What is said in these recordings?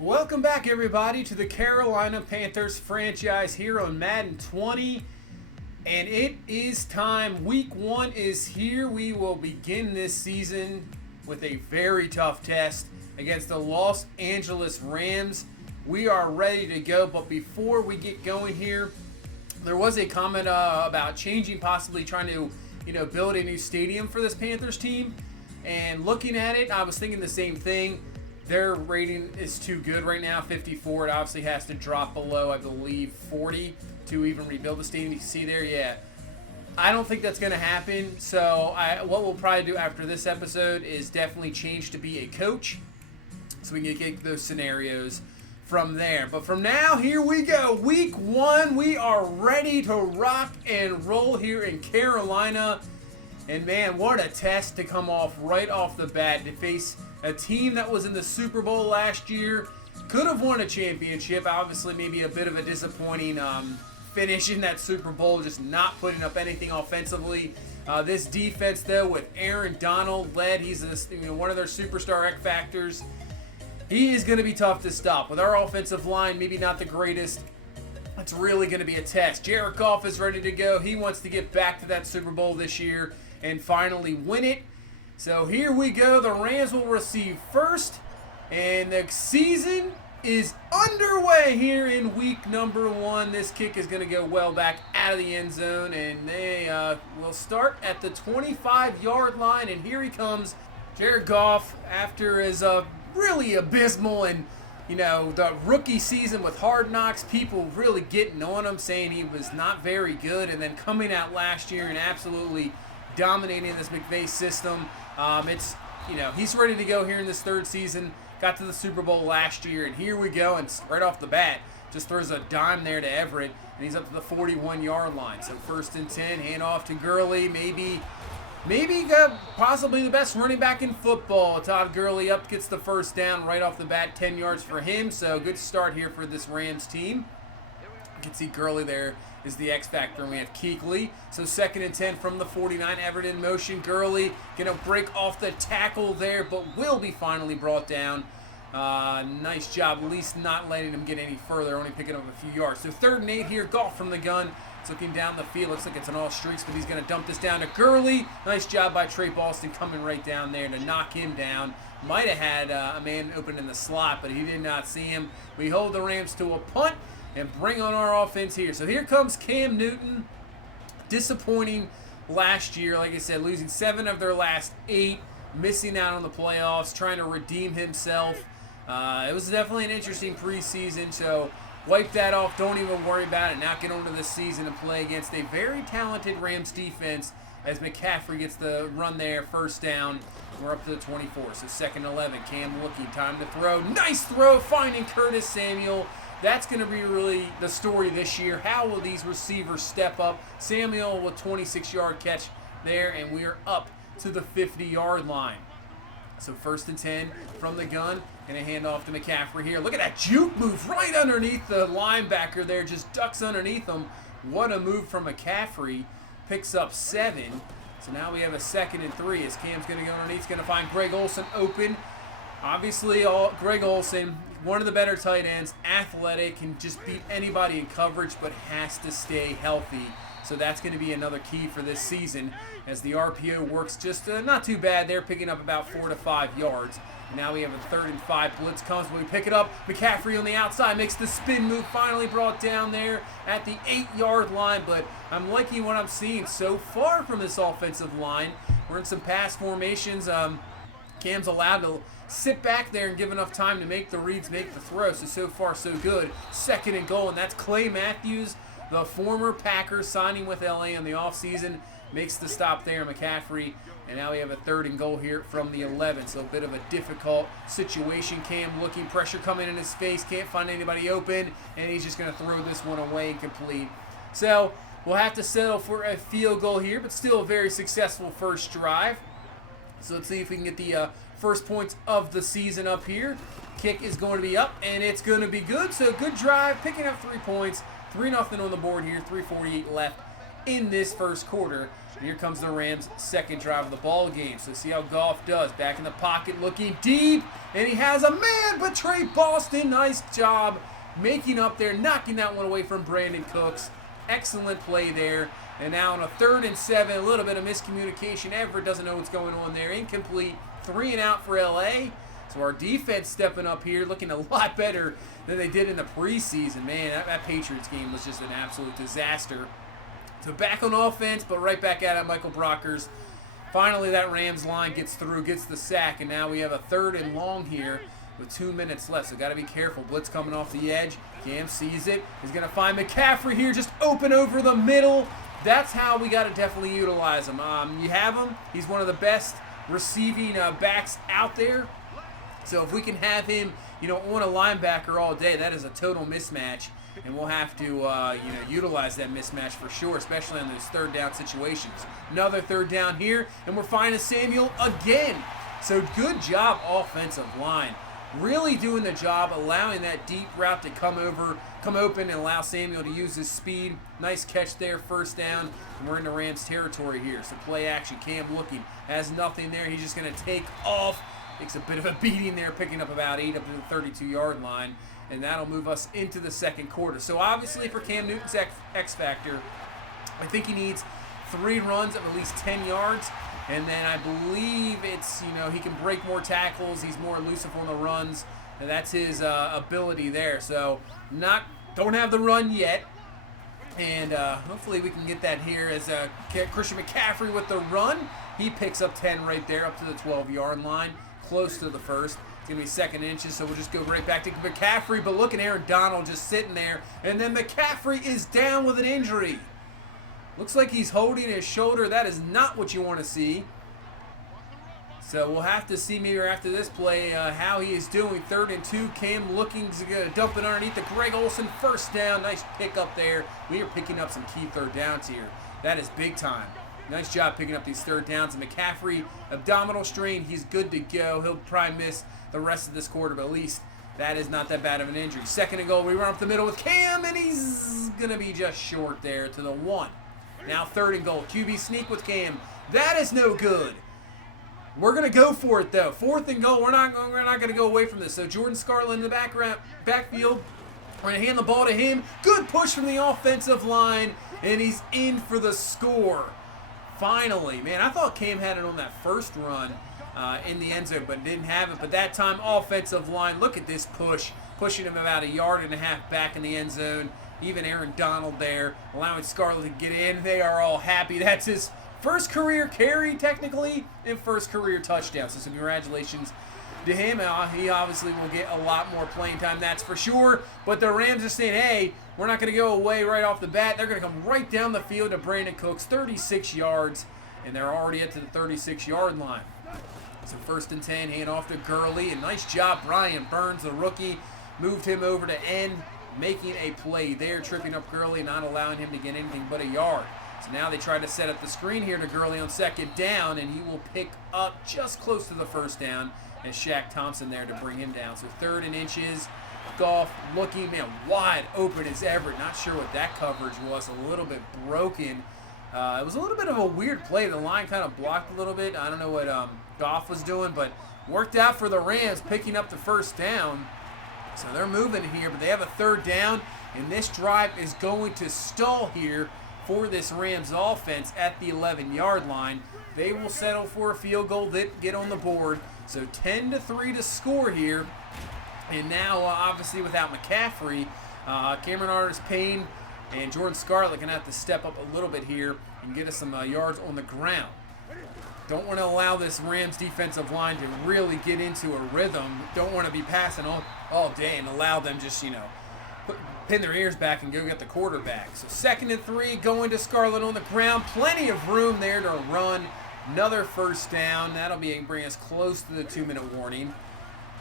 Welcome back, everybody, to the Carolina Panthers franchise here on Madden 20. And it is time. Week 1 is here. We will begin this season with a very tough test against the Los Angeles Rams. We are ready to go, but before we get going here, there was a comment about changing, possibly trying to, build a new stadium for this Panthers team. And looking at it, I was thinking the same thing. Their rating is too good right now, 54. It obviously has to drop below, I believe, 40 to even rebuild the stadium. You can see there, yeah. I don't think that's going to happen. So what we'll probably do after this episode is definitely change to be a coach so we can get those scenarios from there. But from now, here we go. Week 1, we are ready to rock and roll here in Carolina. And man, what a test to come off right off the bat to face a team that was in the Super Bowl last year. Could have won a championship. Obviously, maybe a bit of a disappointing finish in that Super Bowl, just not putting up anything offensively. This defense, though, with Aaron Donald led, he's one of their superstar X factors. He is going to be tough to stop. With our offensive line, maybe not the greatest, it's really going to be a test. Jared Goff is ready to go. He wants to get back to that Super Bowl this year and finally win it. So here we go. The Rams will receive first, and the season is underway here in week number 1. This kick is going to go well back out of the end zone, and they will start at the 25-yard line. And here he comes, Jared Goff, after his really abysmal and the rookie season with Hard Knocks, people really getting on him, saying he was not very good, and then coming out last year and absolutely dominating this McVay system. He's ready to go here in this third season. Got to the Super Bowl last year, and here we go. And right off the bat, just throws a dime there to Everett, and he's up to the 41-yard line. So 1st and 10, hand off to Gurley. Maybe possibly the best running back in football. Todd Gurley up, gets the first down right off the bat, 10 yards for him. So good start here for this Rams team. You can see Gurley there is the X factor, and we have Kuechly. So 2nd and 10 from the 49. Everett in motion. Gurley going to break off the tackle there, but will be finally brought down. Nice job, at least not letting him get any further, only picking up a few yards. So 3rd and 8 here. Goff from the gun. It's looking down the field. Looks like it's an all streaks, but he's going to dump this down to Gurley. Nice job by Trey Boston coming right down there to knock him down. Might have had a man open in the slot, but he did not see him. We hold the Rams to a punt and bring on our offense here. So here comes Cam Newton. Disappointing last year. Like I said, losing 7 of their last 8. Missing out on the playoffs. Trying to redeem himself. It was definitely an interesting preseason. So wipe that off. Don't even worry about it. Now get on to the season and play against a very talented Rams defense as McCaffrey gets the run there. First down. We're up to the 24. So 2nd and 11. Cam looking. Time to throw. Nice throw. Finding Curtis Samuel. That's going to be really the story this year. How will these receivers step up? Samuel with 26-yard catch there, and we are up to the 50-yard line. So 1st and 10 from the gun, and a handoff to McCaffrey here. Look at that juke move right underneath the linebacker there. Just ducks underneath him. What a move from McCaffrey. Picks up 7. So now we have a 2nd and 3 as Cam's going to go underneath. He's going to find Greg Olsen open. Obviously, Greg Olsen, one of the better tight ends, athletic, can just beat anybody in coverage, but has to stay healthy. So that's going to be another key for this season as the RPO works just not too bad. They're picking up about 4 to 5 yards. Now we have a 3rd and 5. Blitz comes, but we pick it up. McCaffrey on the outside makes the spin move, finally brought down there at the 8-yard line. But I'm liking what I'm seeing so far from this offensive line. We're in some pass formations. Cam's allowed to sit back there and give enough time to make the reads, make the throw. So far, so good. 2nd and goal, and that's Clay Matthews, the former Packer signing with LA in the offseason, makes the stop there, McCaffrey. And now we have a 3rd and goal here from the 11. So a bit of a difficult situation. Cam looking, pressure coming in his face, can't find anybody open, and he's just going to throw this one away and complete. So we'll have to settle for a field goal here, but still a very successful first drive. So let's see if we can get the first points of the season up here. Kick is going to be up, and it's going to be good. So good drive, picking up 3 points. 3-0 on the board here, 3:48 left in this first quarter. And here comes the Rams' second drive of the ball game. So see how Goff does. Back in the pocket, looking deep, and he has a man, but Trey Boston, nice job making up there, knocking that one away from Brandon Cooks. Excellent play there. And now on a 3rd and 7, a little bit of miscommunication. Everett doesn't know what's going on there. Incomplete, 3 and out for LA. So our defense stepping up here, looking a lot better than they did in the preseason. Man, that Patriots game was just an absolute disaster. So back on offense, but right back at it, Michael Brockers. Finally, that Rams line gets through, gets the sack, and now we have a 3rd and long here with 2 minutes left. So got to be careful. Blitz coming off the edge. Cam sees it. He's going to find McCaffrey here, just open over the middle. That's how we got to definitely utilize him. You have him. He's one of the best receiving backs out there. So if we can have him, on a linebacker all day, that is a total mismatch. And we'll have to, utilize that mismatch for sure, especially on those 3rd down situations. Another 3rd down here, and we're finding Samuel again. So good job, offensive line. Really doing the job, allowing that deep route to come open, and allow Samuel to use his speed. Nice catch there, 1st down, and we're in the Rams territory here. So play action, Cam looking, has nothing there. He's just going to take off. Takes a bit of a beating there, picking up about 8 up to the 32-yard line. And that'll move us into the second quarter. So obviously for Cam Newton's X factor, I think he needs 3 runs of at least 10 yards. And then I believe it's, he can break more tackles. He's more elusive on the runs. And that's his ability there. So don't have the run yet. And hopefully we can get that here as Christian McCaffrey with the run. He picks up 10 right there up to the 12-yard line, close to the first. It's going to be 2nd inches, so we'll just go right back to McCaffrey. But look at Aaron Donald just sitting there. And then McCaffrey is down with an injury. Looks like he's holding his shoulder. That is not what you want to see. So we'll have to see maybe after this play how he is doing. 3rd and 2. Cam looking to dump it underneath the Greg Olsen. 1st down. Nice pick up there. We are picking up some key 3rd downs here. That is big time. Nice job picking up these 3rd downs. And McCaffrey, abdominal strain. He's good to go. He'll probably miss the rest of this quarter, but at least that is not that bad of an injury. 2nd and goal. We run up the middle with Cam, and he's going to be just short there to the 1. Now 3rd and goal. QB sneak with Cam. That is no good. We're going to go for it, though. 4th and goal. We're not going to go away from this. So Jordan Scarlett in the backfield. We're going to hand the ball to him. Good push from the offensive line, and he's in for the score. Finally. Man, I thought Cam had it on that first run in the end zone, but didn't have it. But that time, offensive line, look at this push. Pushing him about 1.5 yards back in the end zone. Even Aaron Donald there, allowing Scarlett to get in. They are all happy. That's his first career carry, technically, and first career touchdown. So congratulations to him. He obviously will get a lot more playing time, that's for sure. But the Rams are saying, hey, we're not going to go away right off the bat. They're going to come right down the field to Brandon Cooks, 36 yards, and they're already at the 36-yard line. So 1st and 10, hand off to Gurley. And nice job, Brian Burns, the rookie, moved him over to end, making a play there, tripping up Gurley, not allowing him to get anything but 1 yard. So now they try to set up the screen here to Gurley on 2nd down, and he will pick up just close to the 1st down, and Shaq Thompson there to bring him down. So 3rd and inches. Goff looking, man, wide open as ever. Not sure what that coverage was. A little bit broken. It was a little bit of a weird play. The line kind of blocked a little bit. I don't know what Goff was doing, but worked out for the Rams, picking up the 1st down. So they're moving here, but they have a 3rd down, and this drive is going to stall here for this Rams offense at the 11-yard line. They will settle for a field goal that get on the board. So 10-3 to score here. And now, obviously, without McCaffrey, Cameron Artis-Payne and Jordan Scarlett going to have to step up a little bit here and get us some yards on the ground. Don't want to allow this Rams defensive line to really get into a rhythm. Don't want to be passing all day and allow them just, pin their ears back and go get the quarterback. So 2nd and 3, going to Scarlett on the ground. Plenty of room there to run. Another 1st down. That'll bring us close to the 2-minute warning.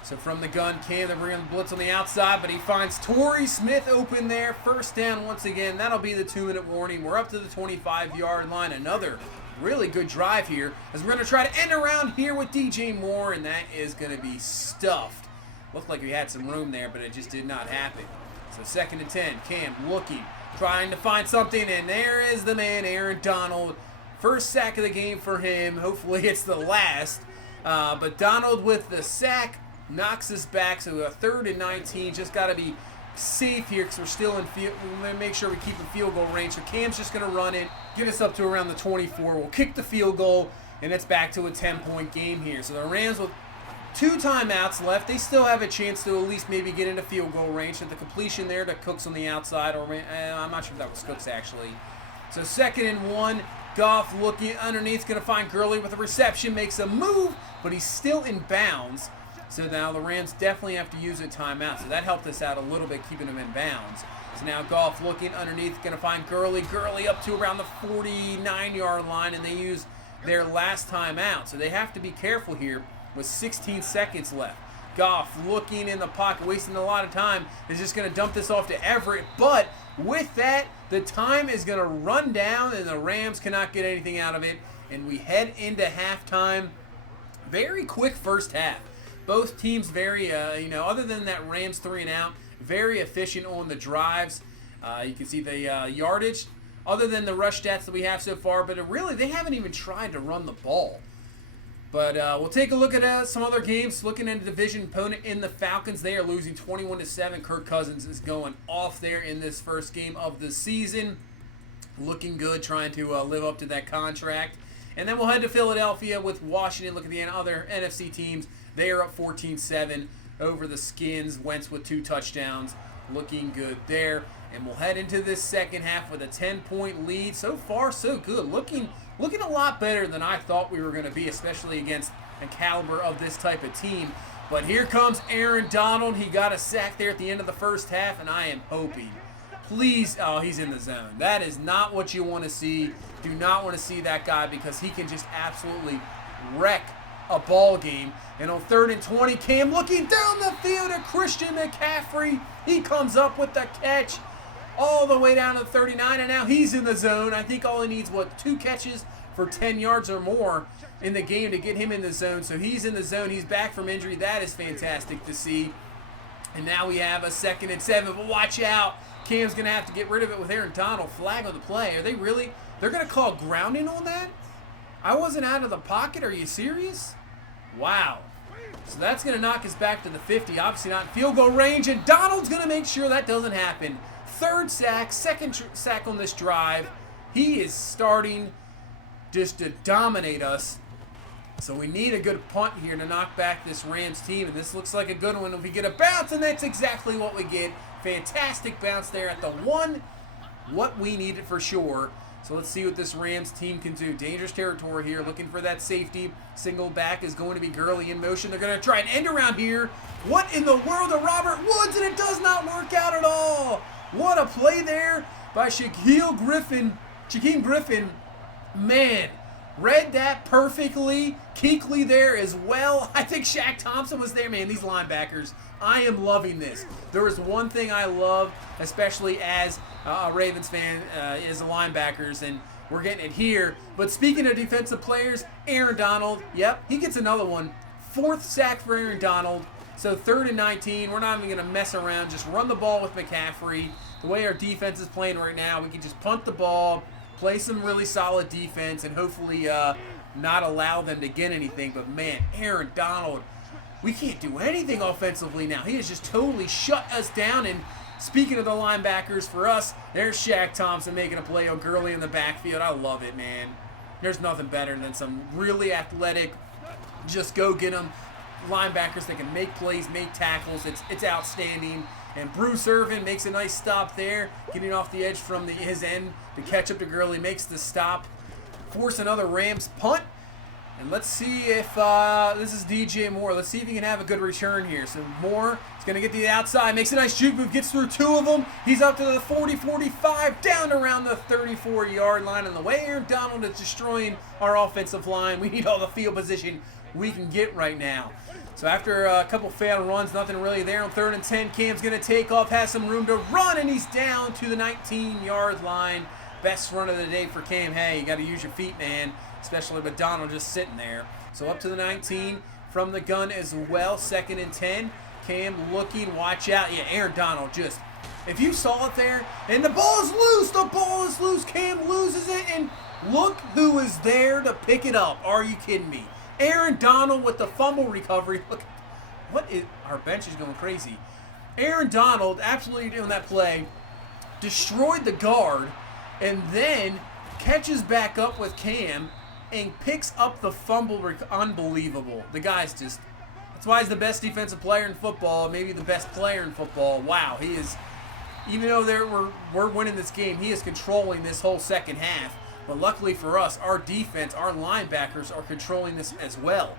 So from the gun, Cam, they're bringing the blitz on the outside, but he finds Torrey Smith open there. 1st down once again. That'll be the 2-minute warning. We're up to the 25-yard line. Another really good drive here, as we're going to try to end around here with DJ Moore, and that is going to be stuffed. Looked like we had some room there, but it just did not happen. So 2nd and 10, Cam looking, trying to find something, and there is the man, Aaron Donald. First sack of the game for him. Hopefully it's the last. But Donald with the sack knocks us back. So a 3rd and 19. Just got to be safe here because we're still in field. We're going to make sure we keep in field goal range. So Cam's just going to run it, get us up to around the 24. We'll kick the field goal, and it's back to a 10-point game here. So the Rams with 2 timeouts left. They still have a chance to at least maybe get into field goal range. At the completion there to Cooks on the outside, or I'm not sure if that was Cooks actually. So 2nd and 1. Goff looking underneath, going to find Gurley with a reception, makes a move, but he's still in bounds. So now the Rams definitely have to use a timeout. So that helped us out a little bit, keeping him in bounds. So now Goff looking underneath, going to find Gurley. Gurley up to around the 49-yard line, and they use their last timeout. So they have to be careful here with 16 seconds left. Goff looking in the pocket, wasting a lot of time, is just going to dump this off to Everett. But with that, the time is going to run down, and the Rams cannot get anything out of it. And we head into halftime. Very quick first half. Both teams very, other than that Rams 3 and out, very efficient on the drives. You can see the yardage, other than the rush stats that we have so far, but really they haven't even tried to run the ball. But we'll take a look at some other games. Looking at a division opponent in the Falcons, they are losing 21-7. Kirk Cousins is going off there in this first game of the season. Looking good, trying to live up to that contract. And then we'll head to Philadelphia with Washington. Look at the other NFC teams. They are up 14-7 over the Skins. Wentz with 2 touchdowns. Looking good there. And we'll head into this second half with a 10-point lead. So far, so good. Looking a lot better than I thought we were going to be, especially against a caliber of this type of team. But here comes Aaron Donald. He got a sack there at the end of the first half, and I am hoping, please, oh, he's in the zone. That is not what you want to see. Do not want to see that guy because he can just absolutely wreck a ball game. And on 3rd and 20, Cam looking down the field at Christian McCaffrey. He comes up with the catch all the way down to 39, and now he's in the zone. I think all he needs, 2 catches for 10 yards or more in the game to get him in the zone. So he's in the zone. He's back from injury. That is fantastic to see. And now we have a 2nd and 7, but watch out. Cam's going to have to get rid of it with Aaron Donald. Flag on the play. Are they really? They're going to call grounding on that? I wasn't out of the pocket. Are you serious? Wow. So that's going to knock us back to the 50. Obviously not in field goal range, and Donald's going to make sure that doesn't happen. 3rd sack, 2nd sack on this drive. He is starting just to dominate us. So we need a good punt here to knock back this Rams team, and this looks like a good one. If we get a bounce, and that's exactly what we get. Fantastic bounce there at the 1. What we needed for sure. So let's see what this Rams team can do. Dangerous territory here, looking for that safety. Single back is going to be Gurley in motion. They're going to try an end around here. What in the world of Robert Woods, and it does not work out at all. What a play there by Shaquem Griffin. Man, read that perfectly. Kuechly there as well. I think Shaq Thompson was there. Man, these linebackers, I am loving this. There is one thing I love, especially as a Ravens fan, is the linebackers, and we're getting it here. But speaking of defensive players, Aaron Donald, yep, he gets another one. 4th sack for Aaron Donald. So 3rd and 19, we're not even going to mess around. Just run the ball with McCaffrey. The way our defense is playing right now, we can just punt the ball, play some really solid defense, and hopefully not allow them to get anything. But, man, Aaron Donald, we can't do anything offensively now. He has just totally shut us down. And speaking of the linebackers, for us, there's Shaq Thompson making a play on Gurley in the backfield. I love it, man. There's nothing better than some really athletic, just go get them linebackers that can make plays, make tackles. It's outstanding. And Bruce Irvin makes a nice stop there, getting off the edge from his end to catch up to Gurley. Makes the stop, force another Rams punt. And let's see if this is DJ Moore. Let's see if he can have a good return here. So Moore is going to get to the outside, makes a nice juke move, gets through 2 of them. He's up to the 40-45, down around the 34-yard line. And the way Aaron Donald is destroying our offensive line, we need all the field position we can get right now. So after a couple failed runs, nothing really there. On 3rd and 10, Cam's going to take off, has some room to run, and he's down to the 19-yard line. Best run of the day for Cam. Hey, you got to use your feet, man, especially with Donald just sitting there. So up to the 19 from the gun as well. 2nd and 10. Cam looking, watch out. Yeah, Aaron Donald just, if you saw it there, and the ball is loose. The ball is loose. Cam loses it, and look who is there to pick it up. Are you kidding me? Aaron Donald with the fumble recovery. Look, our bench is going crazy. Aaron Donald absolutely doing that play, destroyed the guard, and then catches back up with Cam and picks up the fumble. Unbelievable. The guy's just, that's why he's the best defensive player in football, maybe the best player in football. Wow, he is, even though we're winning this game, he is controlling this whole second half. But luckily for us, our defense, our linebackers are controlling this as well.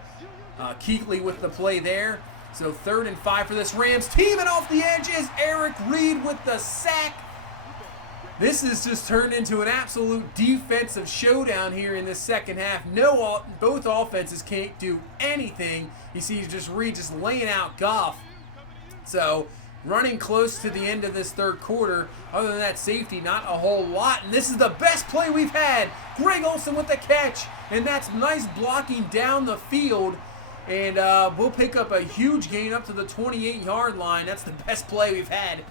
Kuechly with the play there. So 3rd and 5 for this Rams team, and off the edge is Eric Reed with the sack. This has just turned into an absolute defensive showdown here in this second half. Both offenses can't do anything. You see just Reed just laying out Goff. So running close to the end of this third quarter. Other than that safety, not a whole lot. And this is the best play we've had. Greg Olsen with the catch. And that's nice blocking down the field. And we'll pick up a huge gain up to the 28-yard line. That's the best play we've had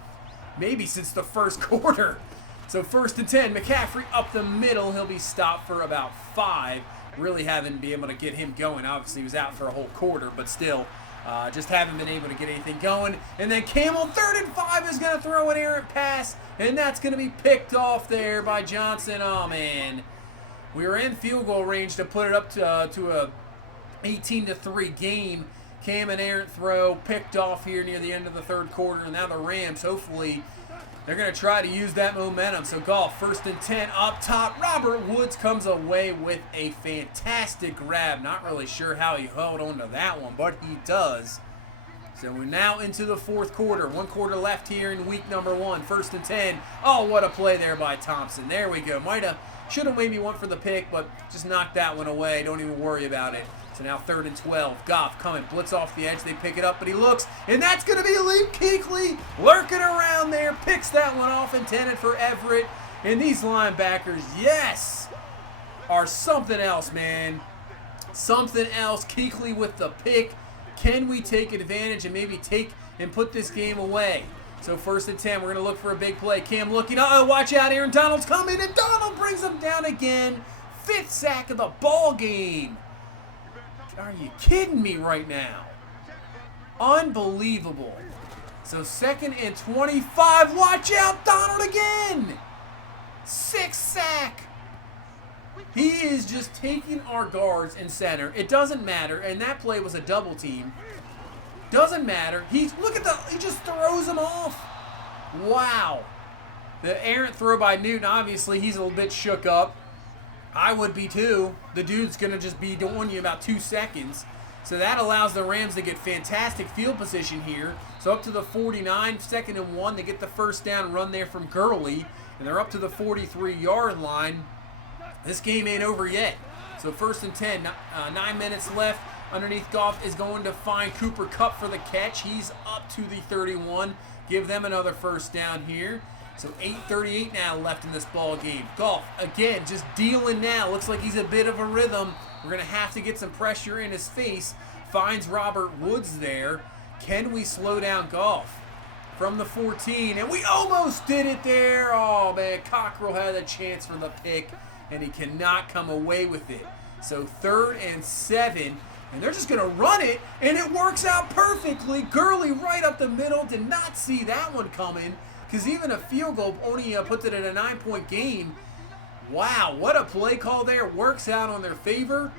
maybe since the first quarter. So 1st and 10. McCaffrey up the middle. He'll be stopped for about 5. Really haven't been able to get him going. Obviously, he was out for a whole quarter, but still. Just haven't been able to get anything going. And then Camel, 3rd and 5, is going to throw an errant pass. And that's going to be picked off there by Johnson. Oh, man. We were in field goal range to put it up to a 18-3 game. Cam, an errant throw, picked off here near the end of the third quarter. And now the Rams, hopefully, they're going to try to use that momentum. So Goff, 1st and 10 up top. Robert Woods comes away with a fantastic grab. Not really sure how he held on to that one, but he does. So we're now into the fourth quarter. 1 quarter left here in week number 1. 1st and 10. Oh, what a play there by Thompson. There we go. Should have maybe went for the pick, but just knocked that one away. Don't even worry about it. So now 3rd and 12. Goff coming, blitz off the edge. They pick it up, but he looks, and that's going to be Luke Kuechly lurking around there. Picks that one off, intended for Everett. And these linebackers, yes, are something else, man. Something else. Kuechly with the pick. Can we take advantage and maybe put this game away? So 1st and 10, we're going to look for a big play. Cam looking, watch out, Aaron Donald's coming, and Donald brings him down again. 5th sack of the ball game. Are you kidding me right now? Unbelievable. So 2nd and 25. Watch out, Donald again. 6th sack. He is just taking our guards in center. It doesn't matter. And that play was a double team. Doesn't matter. He just throws him off. Wow. The errant throw by Newton. Obviously, he's a little bit shook up. I would be too. The dude's going to just be doing you about 2 seconds. So that allows the Rams to get fantastic field position here. So up to the 49, 2nd and 1. They get the 1st down run there from Gurley. And they're up to the 43-yard line. This game ain't over yet. So 1st and 10, 9 minutes left. Underneath, Goff is going to find Cooper Kupp for the catch. He's up to the 31. Give them another 1st down here. So 8:38 now left in this ball game. Goff, again, just dealing now. Looks like he's a bit of a rhythm. We're going to have to get some pressure in his face. Finds Robert Woods there. Can we slow down Goff? From the 14, and we almost did it there. Oh, man, Cockrell had a chance for the pick, and he cannot come away with it. So 3rd and 7, and they're just going to run it, and it works out perfectly. Gurley right up the middle. Did not see that one coming. Because even a field goal only puts it at a 9-point game. Wow, what a play call there. Works out on their favor.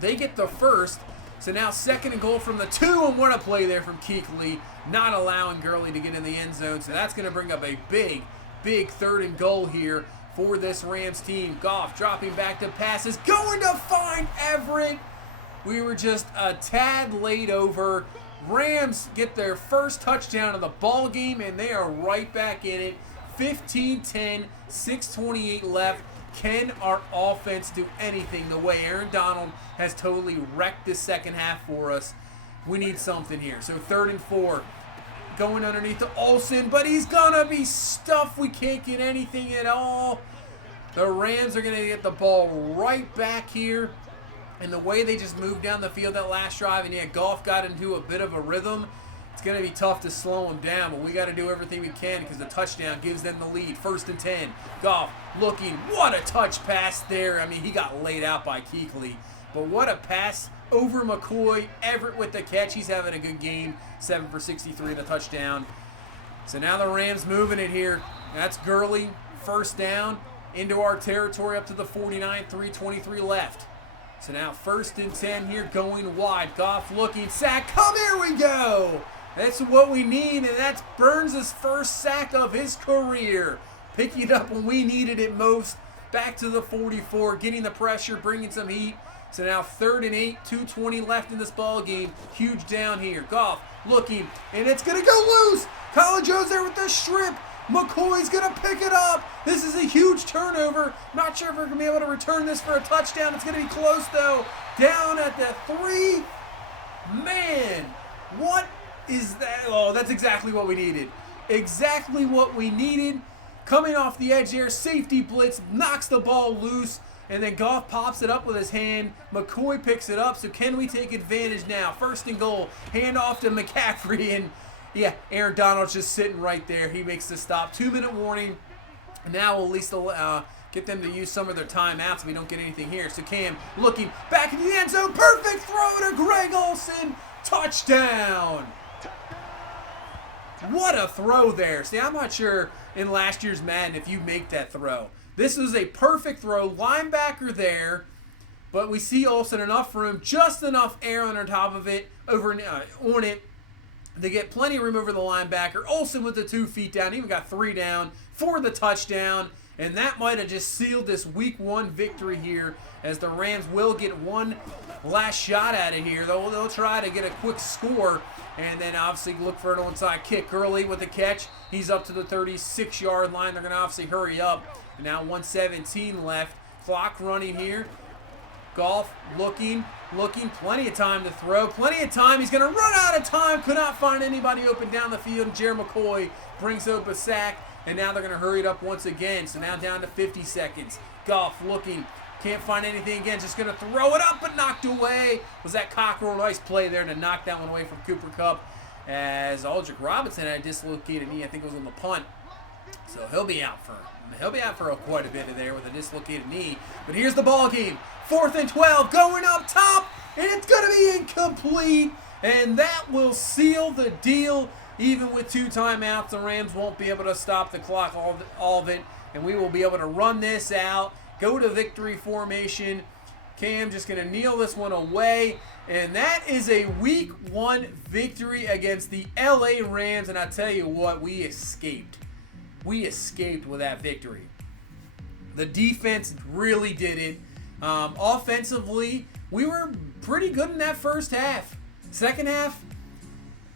They get the 1st. So now 2nd and goal from the 2. And what a play there from Kuechly. Not allowing Gurley to get in the end zone. So that's going to bring up a big 3rd and goal here for this Rams team. Goff dropping back to passes. Going to find Everett. We were just a tad late over. Rams get their 1st touchdown of the ball game, and they are right back in it. 15-10, 6:28 left. Can our offense do anything the way Aaron Donald has totally wrecked this second half for us? We need something here. So 3rd and 4. Going underneath to Olsen, but he's going to be stuffed. We can't get anything at all. The Rams are going to get the ball right back here. And the way they just moved down the field that last drive, and yeah, Goff got into a bit of a rhythm. It's going to be tough to slow them down, but we got to do everything we can because the touchdown gives them the lead. 1st and 10. Goff looking. What a touch pass there. I mean, he got laid out by Kuechly. But what a pass over McCoy. Everett with the catch. He's having a good game. 7 for 63 and a touchdown. So now the Rams moving it here. That's Gurley. 1st down into our territory up to the 49. 3:23 left. So now 1st and 10 here going wide. Goff looking. Sack. Come here we go. That's what we need, and that's Burns' first sack of his career. Picking it up when we needed it most. Back to the 44, getting the pressure, bringing some heat. So now 3rd and 8, 2:20 left in this ball game. Huge down here. Goff looking, and it's going to go loose. Colin Jones there with the strip. McCoy's going to pick it up. This is a huge turnover. Not sure if we're going to be able to return this for a touchdown. It's going to be close, though. Down at the 3. Man, what is that? Oh, that's exactly what we needed. Exactly what we needed. Coming off the edge there, safety blitz, knocks the ball loose, and then Goff pops it up with his hand. McCoy picks it up, so can we take advantage now? 1st and goal, hand off to McCaffrey, and yeah, Aaron Donald's just sitting right there. He makes the stop. 2-minute warning. Now we'll at least get them to use some of their timeouts if we don't get anything here. So Cam looking back in the end zone. Perfect throw to Greg Olsen. Touchdown. What a throw there. See, I'm not sure in last year's Madden if you make that throw. This was a perfect throw. Linebacker there. But we see Olsen enough room, just enough air on top of it, on it. They get plenty of room over the linebacker. Olsen with the 2 feet down, even got 3 down for the touchdown. And that might have just sealed this week 1 victory here, as the Rams will get one last shot at it here. They'll try to get a quick score, and then obviously look for an onside kick. Gurley with the catch. He's up to the 36-yard line. They're going to obviously hurry up. And now 1:17 left. Clock running here. Goff looking, plenty of time to throw, plenty of time. He's going to run out of time. Could not find anybody open down the field. And Jerry McCoy brings up a sack, and now they're going to hurry it up once again. So now down to 50 seconds. Goff looking, can't find anything again. Just going to throw it up, but knocked away. Was that Cockrell? Nice play there to knock that one away from Cooper Kupp, as Aldrick Robinson had a dislocated knee. I think it was on the punt. So he'll be out for quite a bit of there with a dislocated knee. But here's the ball game. 4th and 12, going up top, and it's going to be incomplete. And that will seal the deal. Even with 2 timeouts, the Rams won't be able to stop the clock, all of it. And we will be able to run this out, go to victory formation. Cam just going to kneel this one away. And that is a week 1 victory against the LA Rams. And I tell you what, we escaped. We escaped with that victory. The defense really did it. Offensively, we were pretty good in that first half. Second half,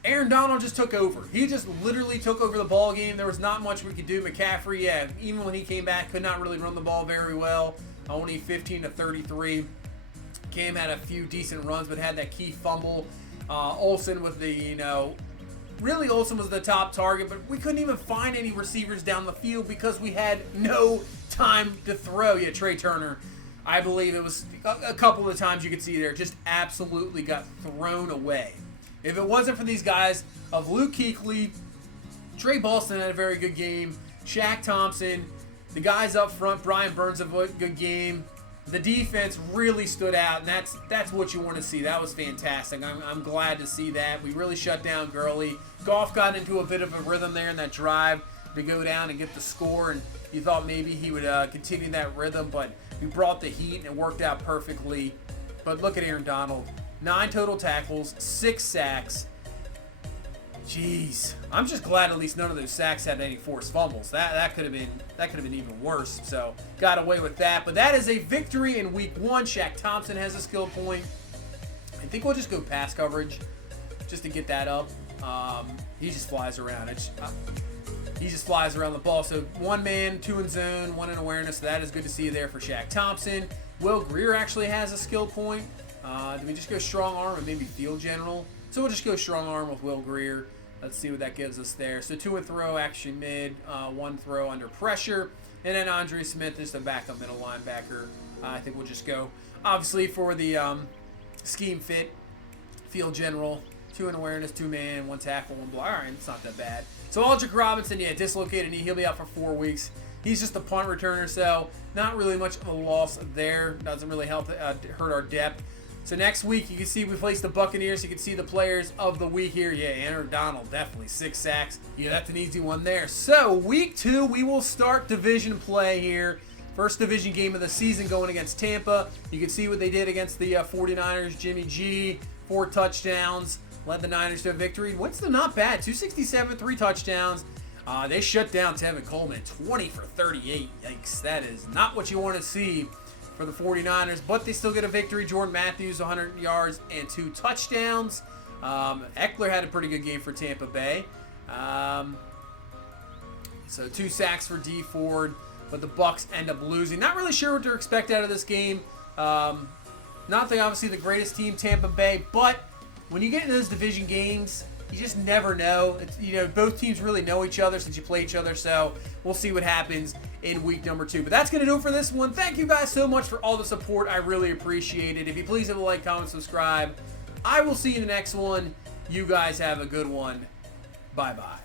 Aaron Donald just took over. He just literally took over the ball game. There was not much we could do. McCaffrey, yeah, even when he came back, could not really run the ball very well. Only 15 to 33. Cam had a few decent runs, but had that key fumble. Olsen with the, really Olsen was the top target, but we couldn't even find any receivers down the field because we had no time to throw. Yeah, Trey Turner, I believe it was a couple of times you could see there, just absolutely got thrown away. If it wasn't for these guys of Luke Kuechly, Trey Boston had a very good game, Shaq Thompson, the guys up front, Brian Burns had a good game. The defense really stood out, and that's what you want to see. That was fantastic. I'm glad to see that. We really shut down Gurley. Goff got into a bit of a rhythm there in that drive to go down and get the score, and you thought maybe he would continue that rhythm, but he brought the heat, and it worked out perfectly. But look at Aaron Donald. 9 total tackles, 6 sacks. Jeez, I'm just glad at least none of those sacks had any forced fumbles. That could have been even worse. So got away with that. But that is a victory in week 1. Shaq Thompson has a skill point. I think we'll just go pass coverage just to get that up. He just flies around. He just flies around the ball. So 1 man, 2 in zone, 1 in awareness. So that is good to see there for Shaq Thompson. Will Greer actually has a skill point. Do we just go strong arm and maybe field general? So we'll just go strong arm with Will Greer. Let's see what that gives us there. So 2 and throw, action mid, 1 throw under pressure. And then Andre Smith is the backup middle linebacker. I think we'll just go, obviously, for the scheme fit, field general. 2 in awareness, 2 man, 1 tackle, 1 block. All right, it's not that bad. So Aldrick Robinson, yeah, dislocated knee. He'll be out for 4 weeks. He's just a punt returner, so not really much of a loss there. Doesn't really help hurt our depth. So next week, you can see we placed the Buccaneers. You can see the players of the week here. Yeah, Aaron Donald, definitely 6 sacks. Yeah, that's an easy one there. So week 2, we will start division play here. First division game of the season going against Tampa. You can see what they did against the 49ers. Jimmy G, 4 touchdowns. Led the Niners to a victory. Winston, not bad. 267, 3 touchdowns. They shut down Tevin Coleman, 20 for 38. Yikes, that is not what you want to see for the 49ers, but they still get a victory. Jordan Matthews, 100 yards and 2 touchdowns. Eckler had a pretty good game for Tampa Bay. So 2 sacks for D Ford, but the Bucs end up losing. Not really sure what to expect out of this game. Not obviously the greatest team, Tampa Bay, but when you get into those division games, you just never know. Both teams really know each other since you play each other, so we'll see what happens in week number 2. But that's going to do it for this one. Thank you guys so much for all the support. I really appreciate it. If you please hit a like, comment, subscribe. I will see you in the next one. You guys have a good one. Bye-bye.